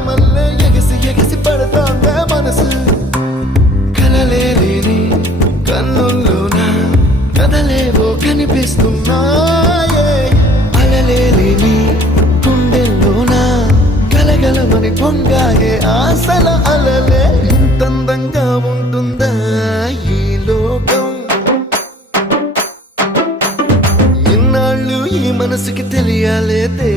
మల్లె ఎగిసి ఎగిసి పడతాందే మనసు కలలేని కన్నుల్లోన కదలేవో కనిపిస్తున్నాయే అలలేని గుండెల్లోన గలగలమని పొంగాయే ఆశల అలలే ఇంతందంగా ఉంటుందా ఈ లోకం ఇన్నాళ్ళు ఈ మనసుకి తెలియాలేదే